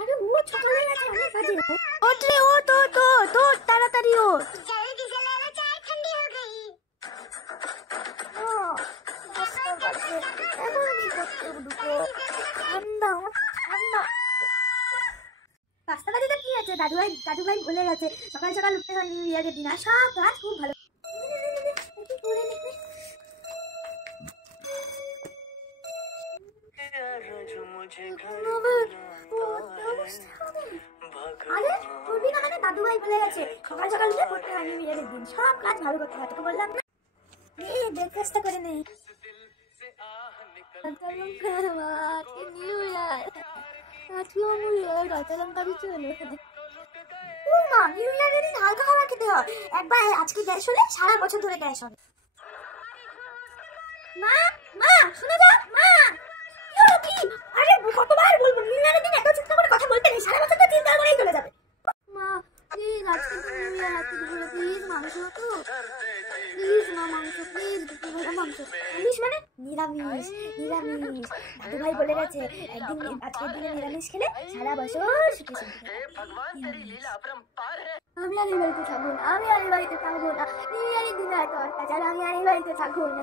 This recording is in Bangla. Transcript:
আরে ও ছোট হয়ে গেছে অনেক বাজে। ওঠ রে, ওঠ ওঠ ওঠ ওঠ, তাড়াতাড়ি ওঠ। जल्दी से ले लो, चाय ठंडी हो गई। পাঁচটা বাজে কি আছে, দাদু ভাই বলে গেছে সকাল সকাল উঠতে হয় নিউ ইয়ারের দিন, আর সব কাজ খুব ভালো। আরে করবি না মানে, দাদু ভাই বলে গেছে সকাল সকাল উঠে পড়তে হয় নিউ ইয়ারের দিন, সব কাজ ভালো করতে হয়, তোকে বললাম না। এই ব্রেকফাস্টটা করে নে। নিউ ইয়ার আজকেও নিউ ইয়ার, কাঁচা লঙ্কা দিচ্ছে নিউ ইয়ারের দিন হালকা খাবার খেতে হয়, একবার আজকে গ্যাস হলে সারা বছর ধরে গ্যাস হবে। মা মা শুনে যাও, মা কি? আরে কতবার বলবো নিউ ইয়ারের দিন এত চিন্তা করে কথা বলতে নেই, সারা বছর তো চিন্তা করেই চলে যাবে। মা প্লিজ আজকে নিউ ইয়ার, আজকে দুপুরে প্লিজ মাংস, তো প্লিজ না মাংস, প্লিজ দুপুরে মাংস। নিরামিষ মানে নিরামিষ নিরামিষ, দাদু ভাই বলে গেছে একদিন আজকের দিনে নিরামিষ খেলে সারা বছর সুখে শান্তি। আমি আর এই বাড়িতে থাকবো না, আমি আর এই বাড়িতে থাকবো না, নিউ ইয়ারের দিনে এত অত্যাচার, আমি আর এই বাড়িতে থাকবো না।